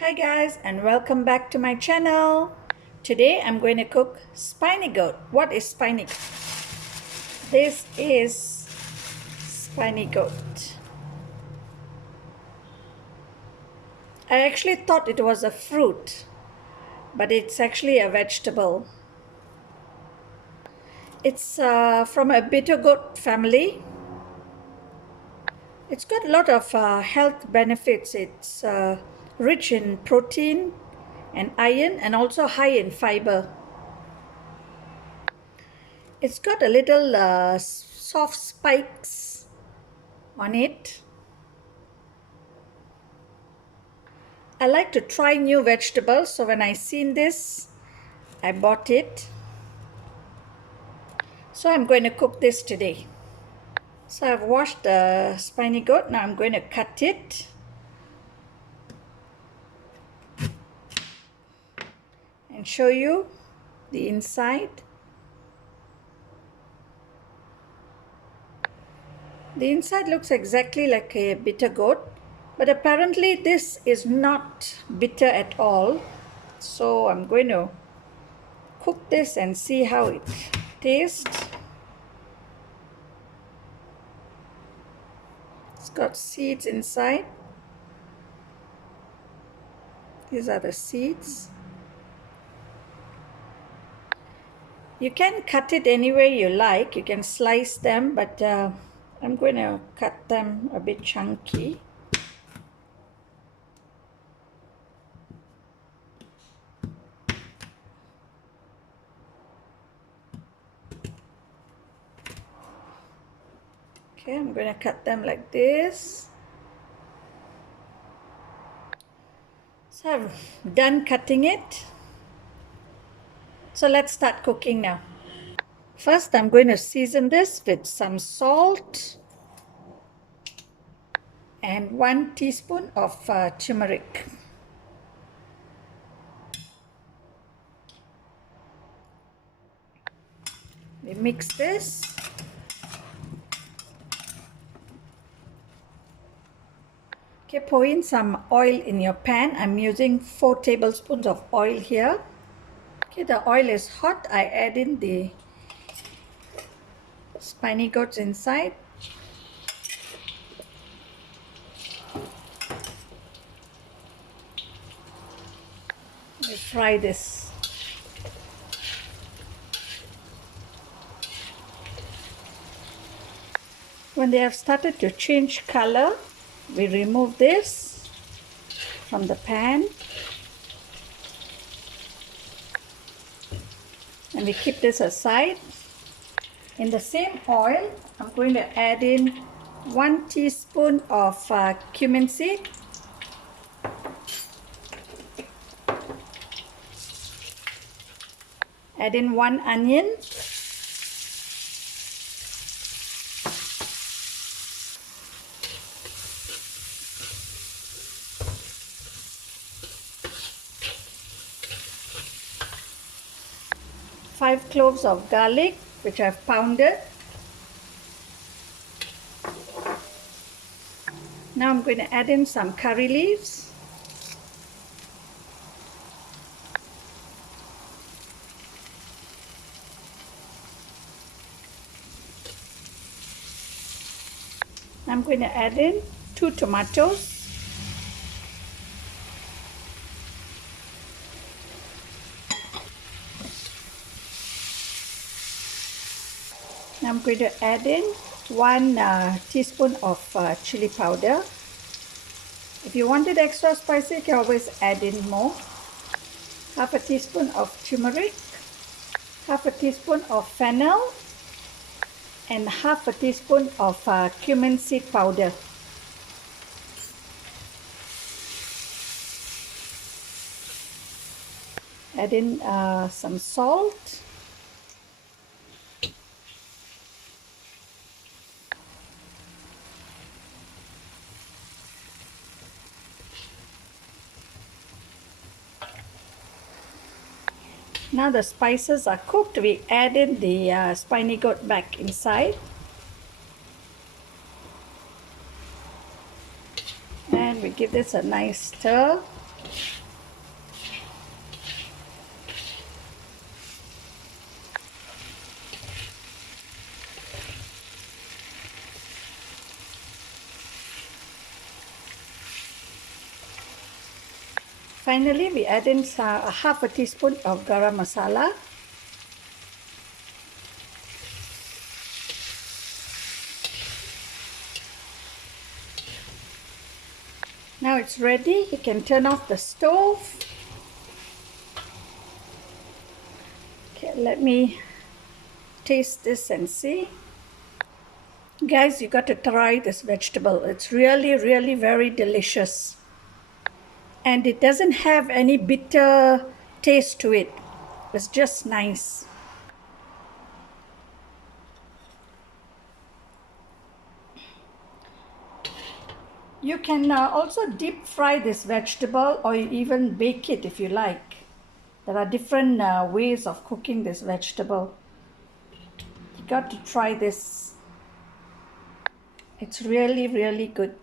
Hi guys, and welcome back to my channel. Today I'm going to cook spiny goat. What is spiny goat? This is spiny goat. I actually thought it was a fruit, but it's actually a vegetable. It's from a bitter goat family. It's got a lot of health benefits. It's rich in protein and iron, and also high in fiber. It's got a little soft spikes on it. I like to try new vegetables, so when I seen this, I bought it. So I'm going to cook this today. So I've washed the spiny goat. Now I'm going to cut it. And show you the inside. The inside looks exactly like a bitter goat, but apparently this is not bitter at all. So I'm going to cook this and see how it tastes. It's got seeds inside. These are the seeds. You can cut it any way you like. You can slice them, but I'm going to cut them a bit chunky. Okay, I'm going to cut them like this. So I've done cutting it. So let's start cooking now. First, I'm going to season this with some salt and 1 teaspoon of turmeric. We mix this. Okay, pour in some oil in your pan. I'm using 4 tablespoons of oil here. Okay, the oil is hot. I add in the spiny goats inside. We fry this. When they have started to change color, we remove this from the pan. And we keep this aside. In the same oil, I'm going to add in 1 teaspoon of cumin seed. Add in 1 onion. Five cloves of garlic, which I've pounded. Now I'm going to add in some curry leaves. I'm going to add in 2 tomatoes. Now I'm going to add in 1 teaspoon of chili powder. If you want it extra spicy, you can always add in more. Half a teaspoon of turmeric, half a teaspoon of fennel, and half a teaspoon of cumin seed powder. Add in some salt. Now the spices are cooked, we add in the spiny goat back inside. And we give this a nice stir. Finally, we add in half a teaspoon of garam masala. Now it's ready. You can turn off the stove. Okay, let me taste this and see. Guys, you got to try this vegetable. It's really, really very delicious. And it doesn't have any bitter taste to it. It's just nice. You can also deep fry this vegetable or even bake it if you like. There are different ways of cooking this vegetable. You got to try this. It's really, really good.